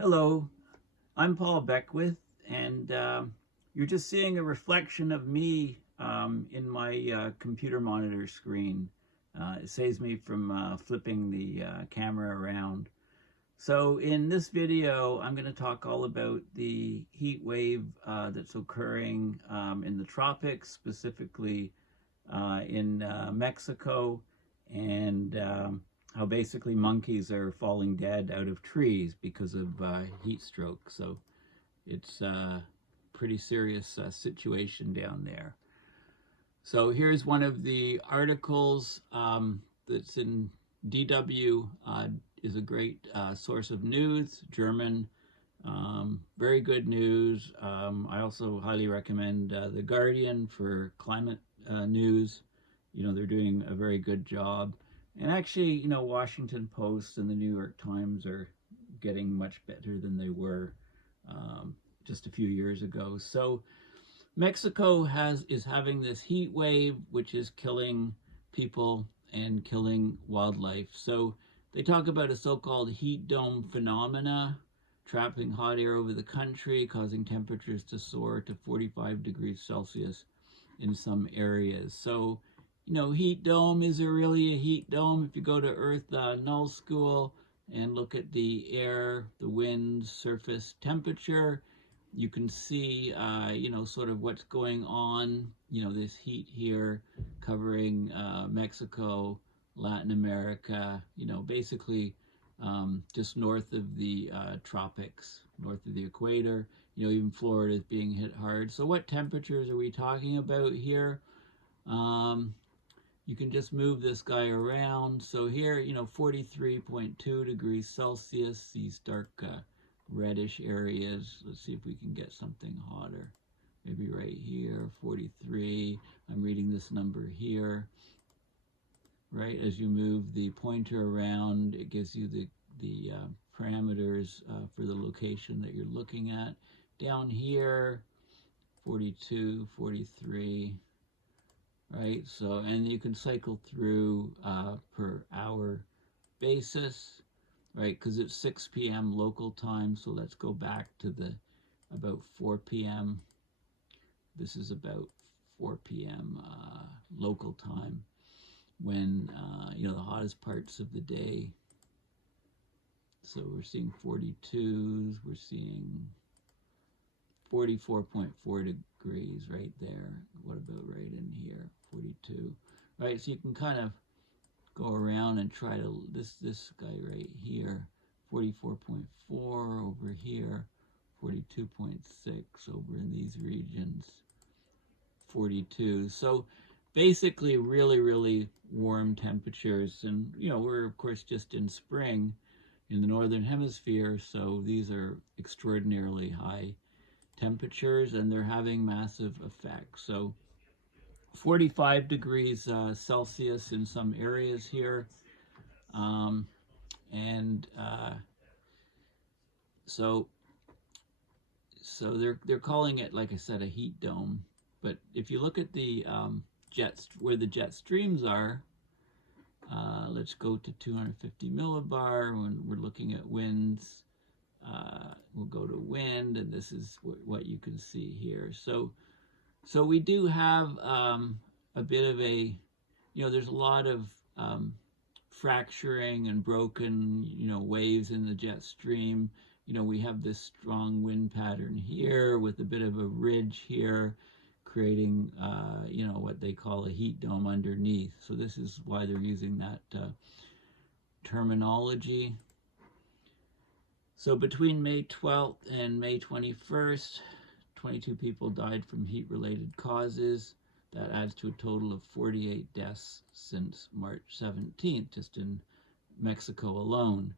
Hello, I'm Paul Beckwith, and you're just seeing a reflection of me in my computer monitor screen. It saves me from flipping the camera around. So in this video, I'm going to talk all about the heat wave that's occurring in the tropics, specifically in Mexico, and how basically monkeys are falling dead out of trees because of heat stroke. So it's a pretty serious situation down there. So here's one of the articles that's in DW, is a great source of news, German, very good news. I also highly recommend The Guardian for climate news. They're doing a very good job. And actually, Washington Post and the New York Times are getting much better than they were just a few years ago. So Mexico is having this heat wave, which is killing people and killing wildlife. So they talk about a so-called heat dome phenomena, trapping hot air over the country, causing temperatures to soar to 45 degrees Celsius in some areas. So, heat dome, is there really a heat dome? If you go to Earth Null School and look at the air, the wind, surface temperature, you can see, sort of what's going on, this heat here covering Mexico, Latin America, basically just north of the tropics, north of the equator. Even Florida is being hit hard. So what temperatures are we talking about here? You can just move this guy around. So here, 43.2 degrees Celsius, these dark reddish areas. Let's see if we can get something hotter. Maybe right here, 43. I'm reading this number here. Right, as you move the pointer around, it gives you the parameters for the location that you're looking at. Down here, 42, 43, right? So, and you can cycle through per hour basis, right? Because it's 6 p.m. local time, so let's go back to about 4 p.m. This is about 4 p.m. Local time, when the hottest parts of the day. So we're seeing 42s, we're seeing 44.4 degrees right there. What about right in here? 42. Right, so you can kind of go around and try to, this guy right here, 44.4 over here, 42.6 over in these regions, 42. So basically really, really warm temperatures. And, we're of course just in spring in the northern hemisphere, so these are extraordinarily high temperatures and they're having massive effects. So 45 degrees Celsius in some areas here. And so they're calling it, like I said, a heat dome. But if you look at the where the jet streams are, let's go to 250 millibar when we're looking at winds. We'll go to wind, and this is what you can see here. So we do have a bit of a, there's a lot of fracturing and broken, waves in the jet stream. We have this strong wind pattern here with a bit of a ridge here, creating, what they call a heat dome underneath. So this is why they're using that terminology. So between May 12th and May 21st, 22 people died from heat-related causes. That adds to a total of 48 deaths since March 17th, just in Mexico alone.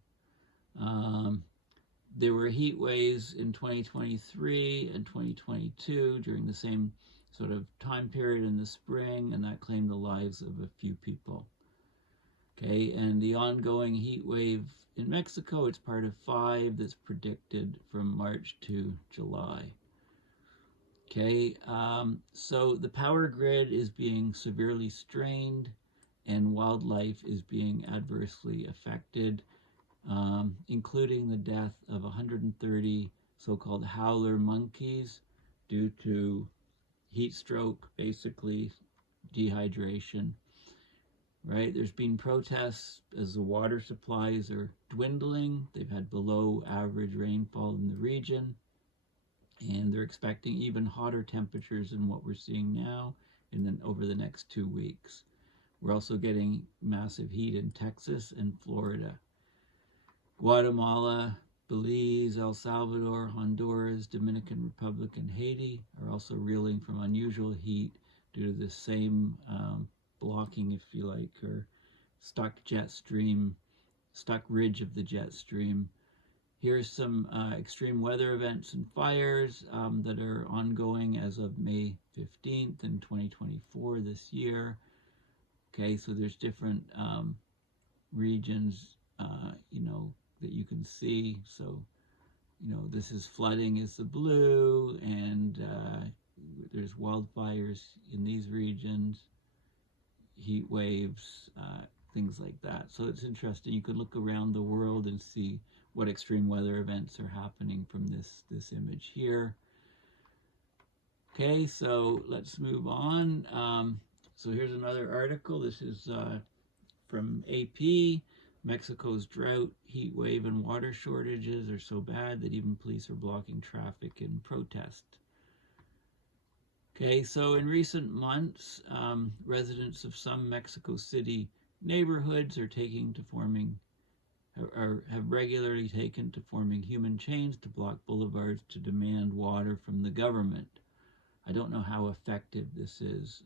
There were heat waves in 2023 and 2022 during the same sort of time period in the spring, and that claimed the lives of a few people. Okay, and the ongoing heat wave in Mexico, it's part of 5 that's predicted from March to July. Okay, so the power grid is being severely strained and wildlife is being adversely affected. including the death of 130 so-called howler monkeys due to heat stroke, basically dehydration. Right? There's been protests as the water supplies are dwindling. They've had below average rainfall in the region, and they're expecting even hotter temperatures than what we're seeing now over the next 2 weeks. We're also getting massive heat in Texas and Florida. Guatemala, Belize, El Salvador, Honduras, Dominican Republic, and Haiti are also reeling from unusual heat due to the same blocking, if you like, or stuck ridge of the jet stream. Here's some extreme weather events and fires that are ongoing as of May 15th in 2024 this year. Okay, so there's different regions, that you can see. So, this is flooding is the blue, and there's wildfires in these regions, heat waves, things like that. So it's interesting. You could look around the world and see what extreme weather events are happening from this image here. Okay, so let's move on. So here's another article. This is from AP. Mexico's drought, heat wave, and water shortages are so bad that even police are blocking traffic in protest. Okay, so in recent months, residents of some Mexico City neighborhoods have regularly taken to forming human chains to block boulevards to demand water from the government. I don't know how effective this is.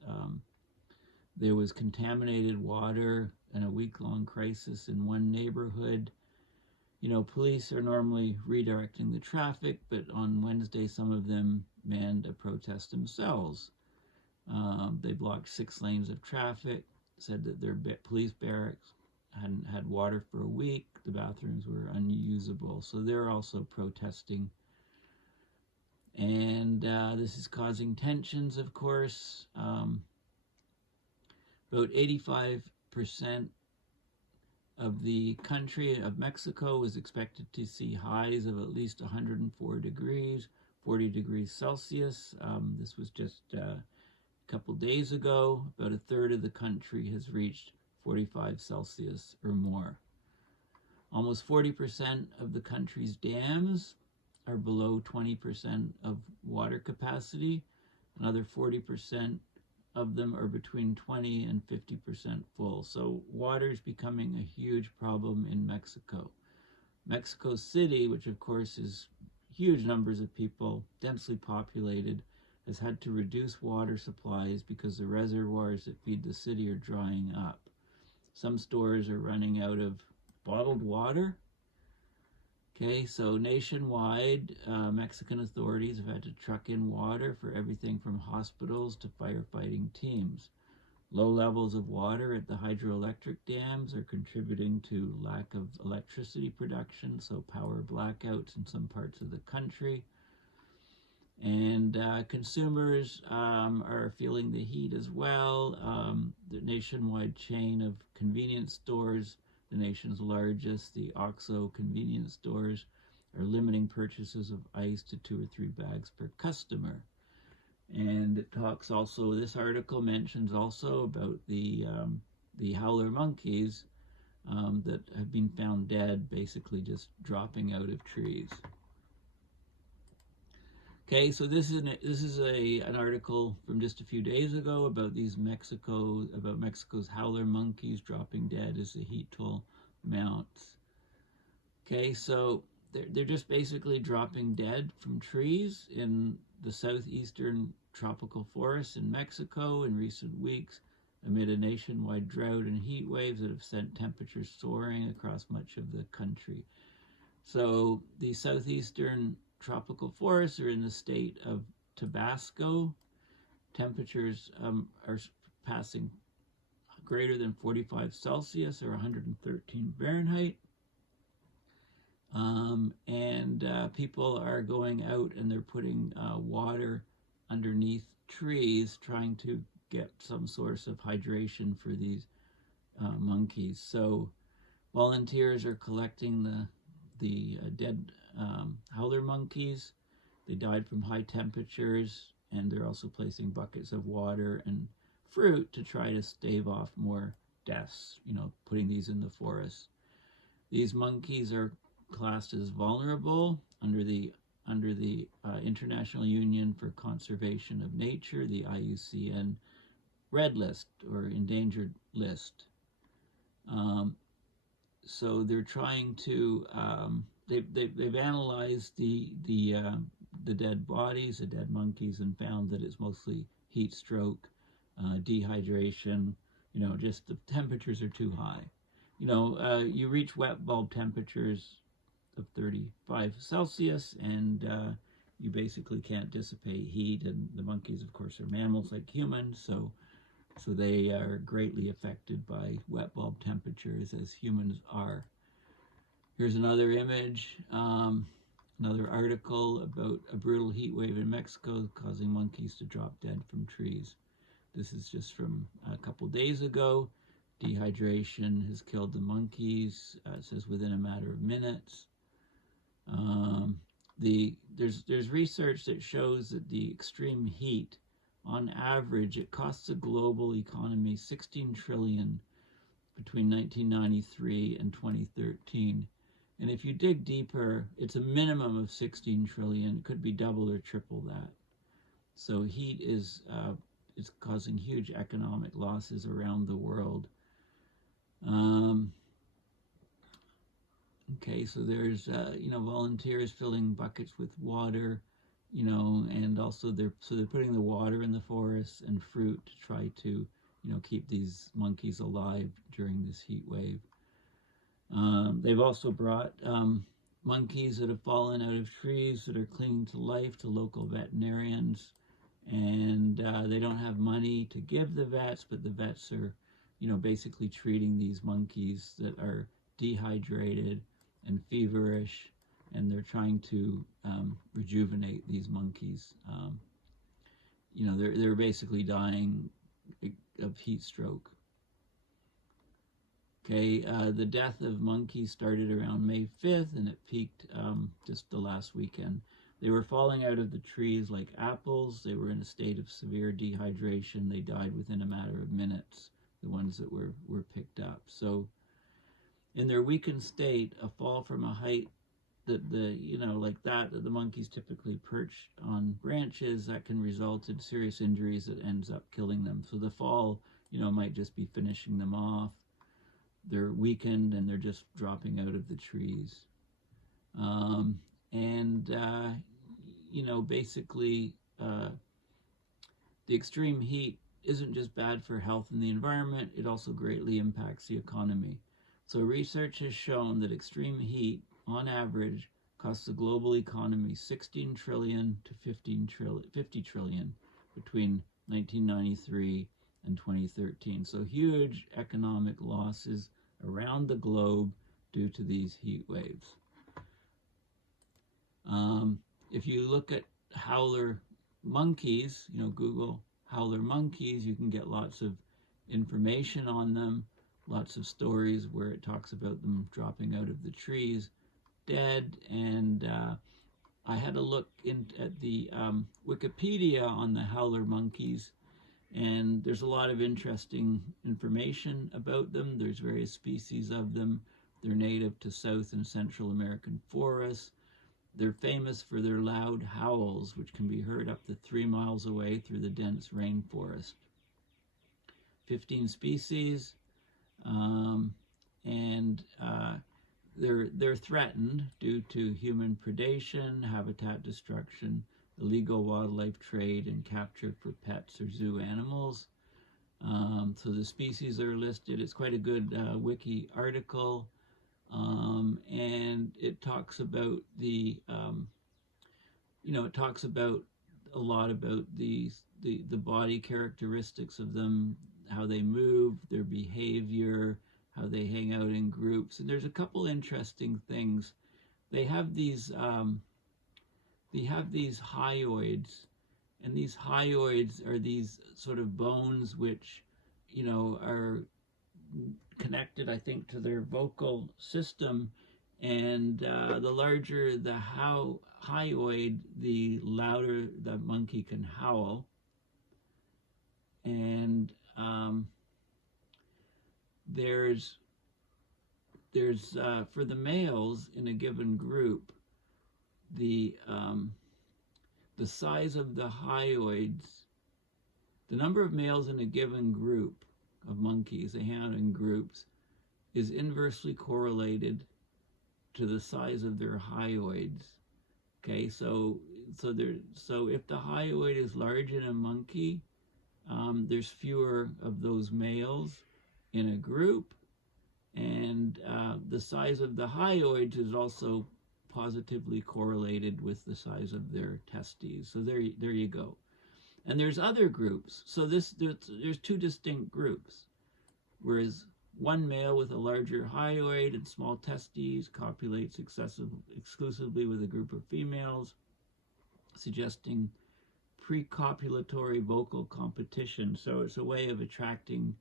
There was contaminated water and a week-long crisis in one neighborhood. Police are normally redirecting the traffic, but on Wednesday, some of them manned a protest themselves. They blocked 6 lanes of traffic, said that their police barracks hadn't had water for a week. The bathrooms were unusable, so they're also protesting. And this is causing tensions, of course. About 85% of the country of Mexico is expected to see highs of at least 104 degrees, 40 degrees Celsius. This was just a couple days ago. About a third of the country has reached 45 Celsius or more. Almost 40% of the country's dams are below 20% of water capacity. Another 40% of them are between 20 and 50% full. So water is becoming a huge problem in Mexico. Mexico City, which of course is huge numbers of people, densely populated, has had to reduce water supplies because the reservoirs that feed the city are drying up. Some stores are running out of bottled water. Okay, so nationwide, Mexican authorities have had to truck in water for everything from hospitals to firefighting teams. Low levels of water at the hydroelectric dams are contributing to lack of electricity production, so power blackouts in some parts of the country. And consumers are feeling the heat as well. The nationwide chain of convenience stores, the nation's largest, the OXXO convenience stores, are limiting purchases of ice to 2 or 3 bags per customer. And it talks also, this article mentions also about the howler monkeys that have been found dead, basically just dropping out of trees. Okay, so this is an article from just a few days ago about Mexico's howler monkeys dropping dead as the heat toll mounts. Okay, so they're just basically dropping dead from trees in the southeastern tropical forests in Mexico in recent weeks amid a nationwide drought and heat waves that have sent temperatures soaring across much of the country. So the southeastern tropical forests are in the state of Tabasco. Temperatures are passing greater than 45 Celsius or 113 Fahrenheit. And people are going out and they're putting water underneath trees, trying to get some source of hydration for these monkeys. So Volunteers are collecting the dead howler monkeys. They died from high temperatures, and they're also placing buckets of water and fruit to try to stave off more deaths, putting these in the forest. These monkeys are classed as vulnerable under the International Union for Conservation of Nature, the IUCN Red List or Endangered List. So they're trying to they've analyzed the dead bodies, the dead monkeys, and found that it's mostly heat stroke, dehydration. Just the temperatures are too high. You reach wet bulb temperatures of 35 Celsius, and you basically can't dissipate heat. And the monkeys, of course, are mammals like humans, so they are greatly affected by wet bulb temperatures as humans are. Here's another image, another article about a brutal heat wave in Mexico causing monkeys to drop dead from trees. This is just from a couple days ago. Dehydration has killed the monkeys, it says within a matter of minutes. There's research that shows that the extreme heat, on average, it costs the global economy $16 trillion between 1993 and 2013. And if you dig deeper, it's a minimum of $16 trillion. It could be double or triple that. So heat is causing huge economic losses around the world. Okay, so there's volunteers filling buckets with water, and also they're putting the water in the forests and fruit to try to keep these monkeys alive during this heat wave. They've also brought monkeys that have fallen out of trees that are clinging to life to local veterinarians, and they don't have money to give the vets, but the vets are basically treating these monkeys that are dehydrated and feverish, and they're trying to rejuvenate these monkeys. They're basically dying of heat stroke. Okay, the death of monkeys started around May 5th, and it peaked just the last weekend. They were falling out of the trees like apples. They were in a state of severe dehydration. They died within a matter of minutes, the ones that were picked up. So in their weakened state, a fall from a height that the monkeys typically perch on branches, that can result in serious injuries that ends up killing them. So the fall, might just be finishing them off. They're weakened and they're just dropping out of the trees. Basically, the extreme heat isn't just bad for health and the environment, it also greatly impacts the economy. So research has shown that extreme heat, on average, costs the global economy $16 trillion to $50 trillion between 1993 and 2013. So huge economic losses around the globe due to these heat waves. If you look at howler monkeys, Google howler monkeys, you can get lots of information on them, lots of stories where it talks about them dropping out of the trees dead. And I had a look at the Wikipedia on the howler monkeys, and there's a lot of interesting information about them. There's various species of them. They're native to South and Central American forests. They're famous for their loud howls, which can be heard up to 3 miles away through the dense rainforest. 15 species, they're threatened due to human predation, habitat destruction, illegal wildlife trade, and capture for pets or zoo animals. So the species are listed. It's quite a good wiki article. And it talks about it talks about a lot about the body characteristics of them, how they move, their behavior, how they hang out in groups. And there's a couple interesting things. They have these hyoids, and these hyoids are these sort of bones which, are connected, I think, to their vocal system. And the larger the hyoid, the louder the monkey can howl. And there's for the males in a given group, the size of the hyoids, the number of males in a given group of monkeys, they hang out in groups, is inversely correlated to the size of their hyoids. Okay, so if the hyoid is large in a monkey, there's fewer of those males in a group, and the size of the hyoids is also positively correlated with the size of their testes. So there you go. And there's other groups. So there's two distinct groups. Whereas one male with a larger hyoid and small testes copulates exclusively with a group of females, suggesting pre-copulatory vocal competition. So it's a way of attracting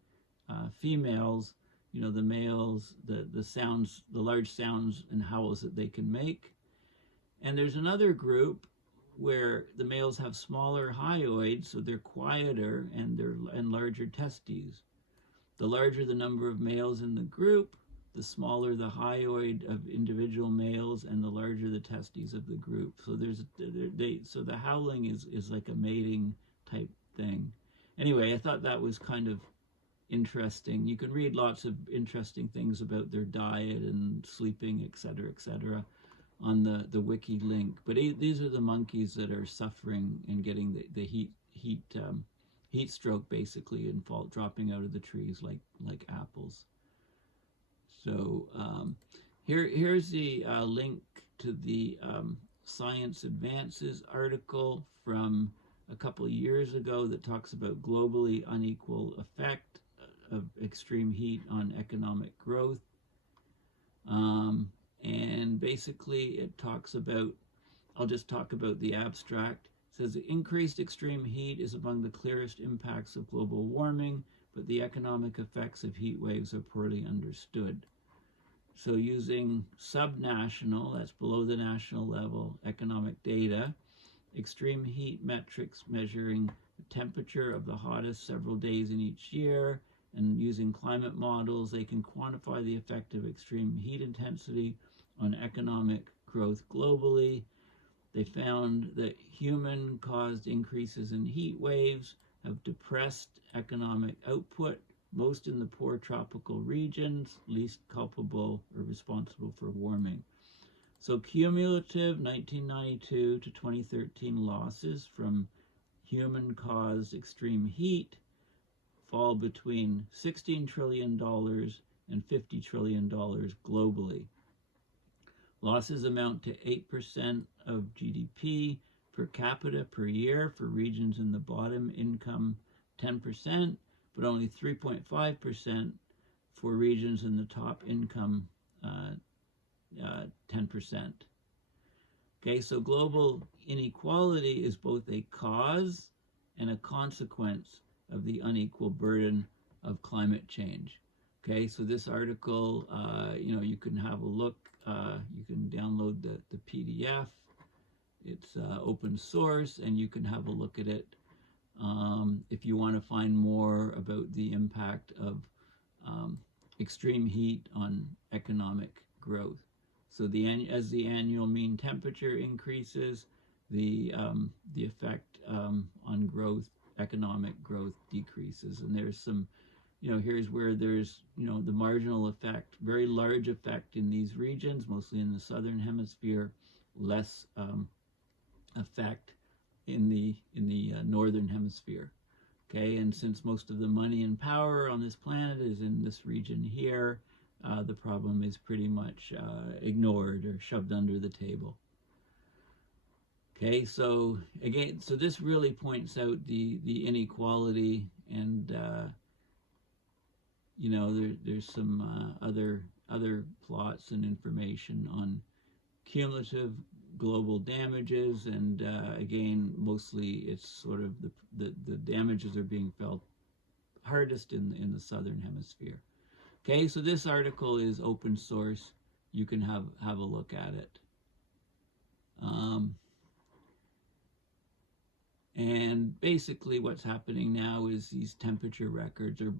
females, you know, the males, the sounds, the large sounds and howls that they can make. And there's another group where the males have smaller hyoids, so they're quieter and larger testes. The larger the number of males in the group, the smaller the hyoid of individual males and the larger the testes of the group. So so the howling is like a mating type thing. Anyway, I thought that was kind of interesting. You can read lots of interesting things about their diet and sleeping, etc., on the wiki link. But these are the monkeys that are suffering and getting the heat stroke, basically, and dropping out of the trees like apples. So here's the link to the Science Advances article from a couple of years ago that talks about globally unequal effect of extreme heat on economic growth. And basically it talks about, I'll just talk about the abstract. It says increased extreme heat is among the clearest impacts of global warming, but the economic effects of heat waves are poorly understood. So using subnational, that's below the national level, economic data, extreme heat metrics measuring the temperature of the hottest several days in each year, and using climate models, they can quantify the effect of extreme heat intensity on economic growth globally. They found that human-caused increases in heat waves have depressed economic output, most in the poor tropical regions, least culpable or responsible for warming. So cumulative 1992 to 2013 losses from human-caused extreme heat fall between $16 trillion and $50 trillion globally. Losses amount to 8% of GDP per capita per year for regions in the bottom income 10%, but only 3.5% for regions in the top income 10%. Okay, so global inequality is both a cause and a consequence of the unequal burden of climate change. Okay, so this article, you can have a look. You can download the PDF. It's open source, and you can have a look at it if you want to find more about the impact of extreme heat on economic growth. So as the annual mean temperature increases, the effect on growth, economic growth, decreases. And there's some, here's where there's, the marginal effect, very large effect in these regions, mostly in the southern hemisphere, less effect in the northern hemisphere. Okay, and since most of the money and power on this planet is in this region here, the problem is pretty much ignored or shoved under the table. Okay, so again, so this really points out the inequality, and there's some other plots and information on cumulative global damages, and again, mostly it's sort of the damages are being felt hardest in the southern hemisphere. Okay, so this article is open source. You can have a look at it. And basically what's happening now is these temperature records are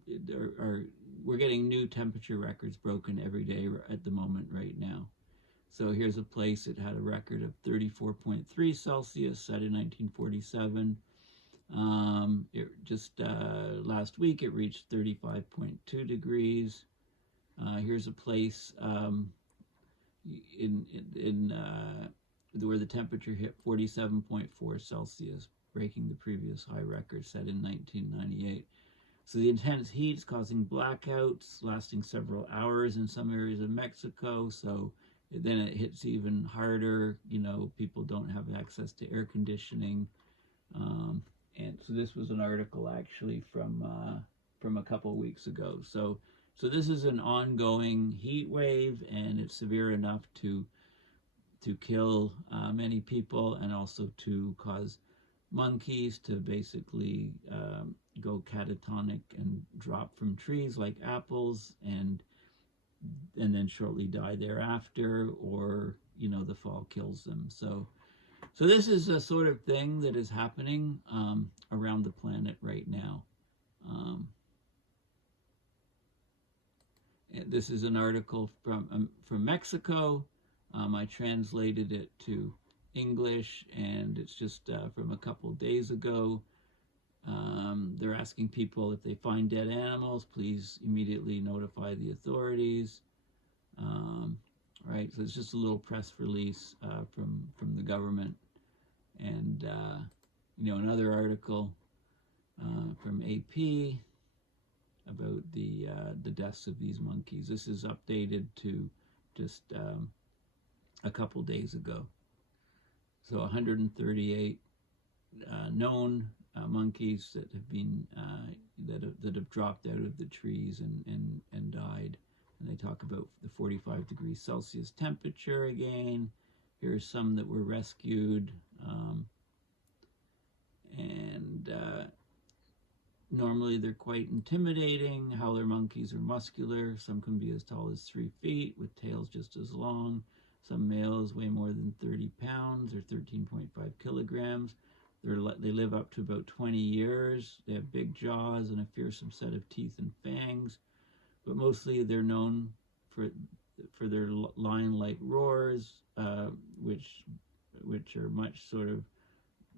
we're getting new temperature records broken every day at the moment right now. So here's a place that had a record of 34.3 Celsius set in 1947. It just last week it reached 35.2 degrees. Here's a place where the temperature hit 47.4 Celsius, breaking the previous high record set in 1998. So the intense heat is causing blackouts lasting several hours in some areas of Mexico. So then it hits even harder. You know, people don't have access to air conditioning. And so this was an article actually from a couple of weeks ago. So this is an ongoing heat wave, and it's severe enough to kill many people, and also to cause monkeys to basically go catatonic and drop from trees like apples, and then shortly die thereafter, or you know, the fall kills them. So this is a sort of thing that is happening around the planet right now. This is an article from Mexico. I translated it to English, and it's just from a couple of days ago. They're asking people, if they find dead animals, please immediately notify the authorities. Right, so it's just a little press release from the government. And you know, another article from AP about the deaths of these monkeys. This is updated to just a couple days ago. So 138 known monkeys that have been that have dropped out of the trees and died. And they talk about the 45 degrees Celsius temperature again. Here's some that were rescued. Normally they're quite intimidating. Howler monkeys are muscular. Some can be as tall as 3 feet with tails just as long. Some males weigh more than 30 pounds or 13.5 kilograms. They live up to about 20 years. They have big jaws and a fearsome set of teeth and fangs. But mostly they're known for their lion-like roars, which are much sort of,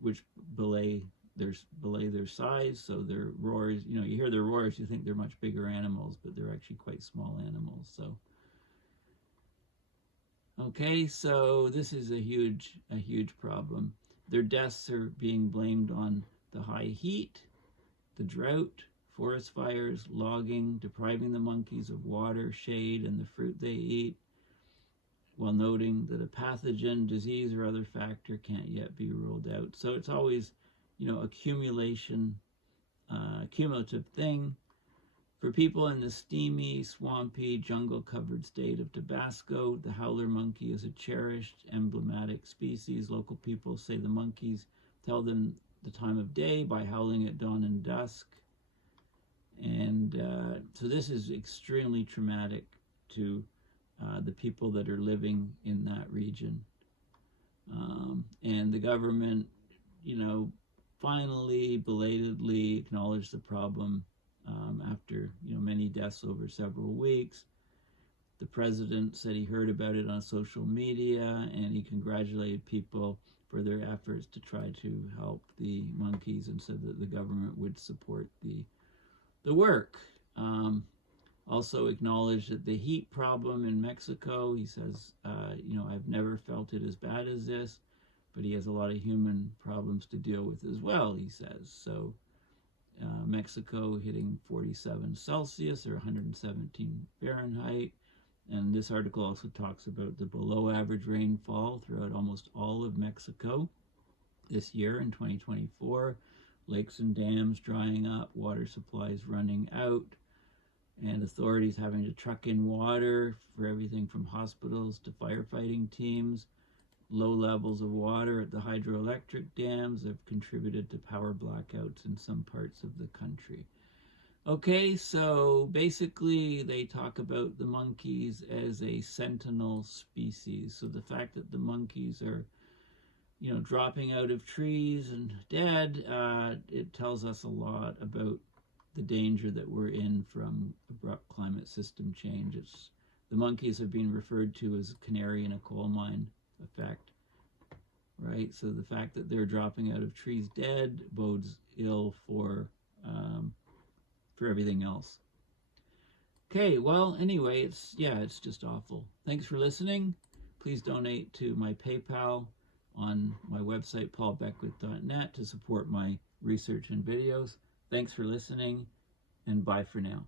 which belay their size. So their roars, you know, you hear their roars, you think they're much bigger animals, but they're actually quite small animals. So okay, so this is a huge problem. Their deaths are being blamed on the high heat, the drought, forest fires, logging, depriving the monkeys of water, shade, and the fruit they eat, while noting that a pathogen, disease, or other factor can't yet be ruled out. So it's always, you know, cumulative thing. For people in the steamy, swampy, jungle-covered state of Tabasco, the howler monkey is a cherished, emblematic species. Local people say the monkeys tell them the time of day by howling at dawn and dusk. And so this is extremely traumatic to the people that are living in that region. And the government, you know, finally, belatedly acknowledged the problem after, you know, many deaths over several weeks. The president said he heard about it on social media, and he congratulated people for their efforts to try to help the monkeys, and said that the government would support the work. Also acknowledged that the heat problem in Mexico, he says, you know, I've never felt it as bad as this, but he has a lot of human problems to deal with as well, he says. So Mexico hitting 47 Celsius or 117 Fahrenheit. And this article also talks about the below average rainfall throughout almost all of Mexico this year in 2024. Lakes and dams drying up, water supplies running out, and authorities having to truck in water for everything from hospitals to firefighting teams. Low levels of water at the hydroelectric dams have contributed to power blackouts in some parts of the country. Okay, so basically they talk about the monkeys as a sentinel species. So the fact that the monkeys are, dropping out of trees and dead, it tells us a lot about the danger that we're in from abrupt climate system change. The monkeys have been referred to as canary in a coal mine effect, right? So the fact that they're dropping out of trees dead bodes ill for everything else. Okay, well, anyway, it's just awful. Thanks for listening. Please donate to my PayPal on my website, paulbeckwith.net, to support my research and videos. Thanks for listening, and bye for now.